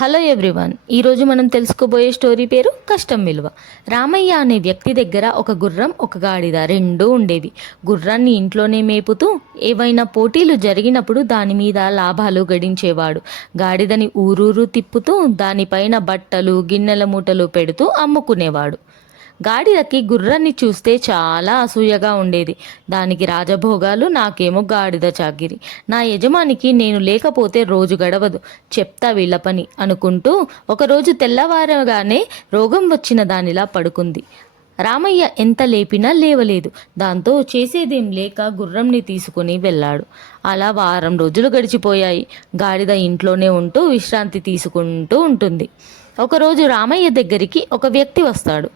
Hello everyone ఈరోజు మనం తెలుసుకోబోయే స్టోరీ పేరు కష్టం విలువ. రామయ్య అనే వ్యక్తి దగ్గర ఒక గుర్రం ఒక గాడిద రెండూ ఉండేవి. గుర్రాన్ని ఇంట్లోనే మేపుతూ ఏవైనా పోటీలు జరిగినప్పుడు దాని మీద లాభాలు గడించేవాడు. గాడిదని ఊరూరు తిప్పుతూ దానిపైన బట్టలు గిన్నెల మూటలు పెడుతూ అమ్ముకునేవాడు. గాడిదకి గుర్రాన్ని చూస్తే చాలా అసూయగా ఉండేది. దానికి రాజభోగాలు నాకేమో గాడిద చాకిరి. నా యజమానికి నేను లేకపోతే రోజు గడవదు. చెప్తా వీళ్ళ పని అనుకుంటూ ఒకరోజు తెల్లవారగానే రోగం వచ్చిన దానిలా పడుకుంది. రామయ్య ఎంత లేపినా లేవలేదు. దాంతో చేసేదేం లేక గుర్రంని తీసుకుని వెళ్ళాడు. అలా వారం రోజులు గడిచిపోయాయి. గాడిద ఇంట్లోనే ఉంటూ విశ్రాంతి తీసుకుంటూ ఉంటుంది. ఒకరోజు రామయ్య దగ్గరికి ఒక వ్యక్తి వస్తాడు.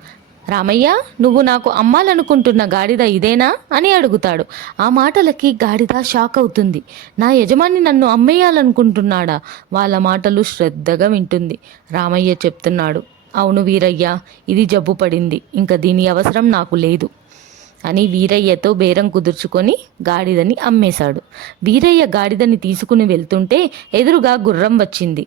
రామయ్య నువ్వు నాకు అమ్మాలనుకుంటున్న గాడిద ఇదేనా? అని అడుగుతాడు. ఆ మాటలకి గాడిద షాక్ అవుతుంది. నా యజమాని నన్ను అమ్మేయాలనుకుంటున్నాడా? వాళ్ళ మాటలు శ్రద్ధగా వింటుంది. రామయ్య చెప్తున్నాడు. అవును వీరయ్య ఇది జబ్బు పడింది. ఇంకా దీని అవసరం నాకు లేదు. అని వీరయ్యతో బేరం కుదుర్చుకొని గాడిదని అమ్మేశాడు. వీరయ్య గాడిదని తీసుకుని వెళ్తుంటే ఎదురుగా గుర్రం వచ్చింది.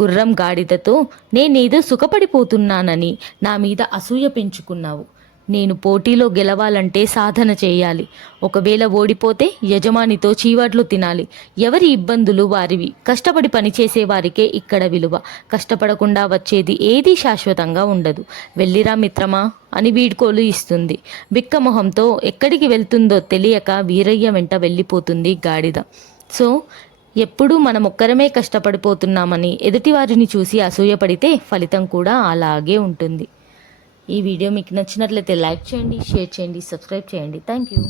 గుర్రం గాడిదతో నేనేదో సుఖపడిపోతున్నానని నా మీద అసూయ పెంచుకున్నావు. నేను పోటీలో గెలవాలంటే సాధన చేయాలి. ఒకవేళ ఓడిపోతే యజమానితో చీవాట్లు తినాలి. ఎవరి ఇబ్బందులు వారివి. కష్టపడి పనిచేసే వారికే ఇక్కడ విలువ. కష్టపడకుండా వచ్చేది ఏదీ శాశ్వతంగా ఉండదు. వెళ్ళిరా మిత్రమా అని వీడ్కోలు ఇస్తుంది. బిక్కమొహంతో ఎక్కడికి వెళ్తుందో తెలియక వీరయ్య వెంట వెళ్ళిపోతుంది గాడిద. సో ఎప్పుడూ మనం ఒక్కరమే కష్టపడిపోతున్నామని ఎదుటివారిని చూసి అసూయపడితే ఫలితం కూడా అలాగే ఉంటుంది. ఈ వీడియో మీకు నచ్చినట్లయితే లైక్ చేయండి షేర్ చేయండి సబ్స్క్రైబ్ చేయండి. Thank you.